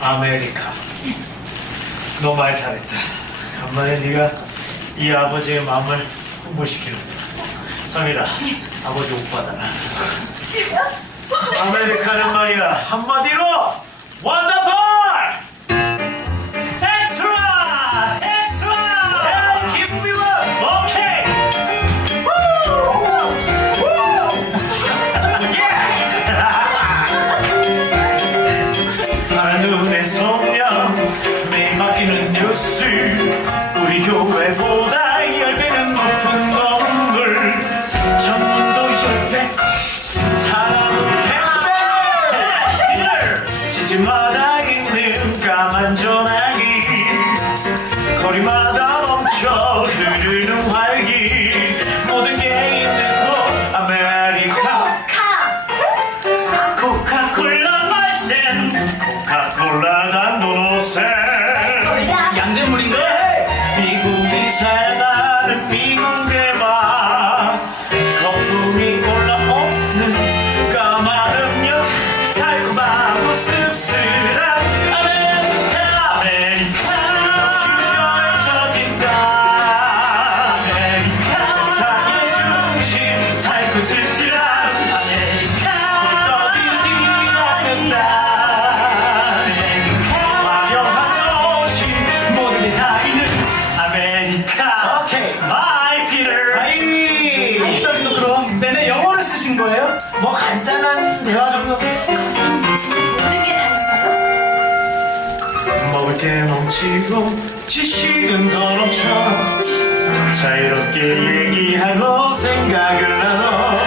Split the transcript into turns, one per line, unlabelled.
아메리카. 너 말 잘했다. 간만에 네가 이 아버지의 마음을 홍보시키는 성일아, 아버지 오빠다. 아메리카는 말이야 한마디로 원더 뉴스 우리 교회보다 열 배는 높은 건물. 전문도 열배 사람은 택배 집집마다 있는 까만 전화기. 거리마다 멈춰 흐르는 활기. 모든 게 있는 곳 아메리카. 코카콜라 말센 코카콜라 단도노센 people 오케이 바이 피터 아이
목소리도 그럼 내내 영어를 쓰신 거예요?
뭐 간단한 대화 정도
진짜 모든 게 다 있어요?
먹을 게 넘치고 지식은 더 넘쳐 자유롭게 얘기하고 생각을 나눠